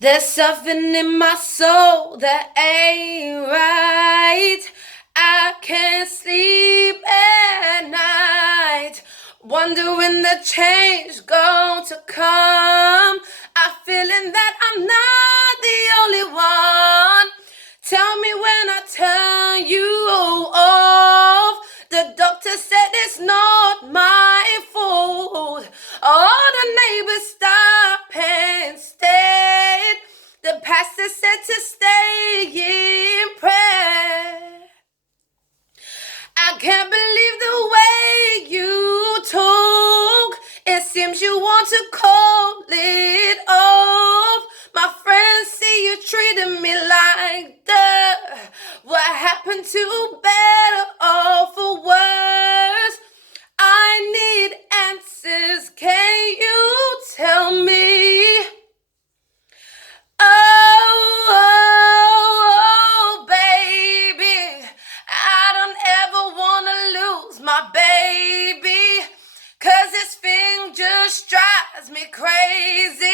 There's something in my soul that ain't right. I can't sleep at night, wondering the change going to come. I'm feeling that I'm not the only one. Tell me when I turn you off. The doctor said it's not my fault. All the neighbors stop and stayed. The pastor said to stay in prayer. I can't believe the way you talk. It seems you want to call it off. My friends see you treating me like dirt. What happened to better or for worse? I need answers. Can you tell me? Oh, baby, I don't ever wanna lose my baby, 'cause this thing just drives me crazy.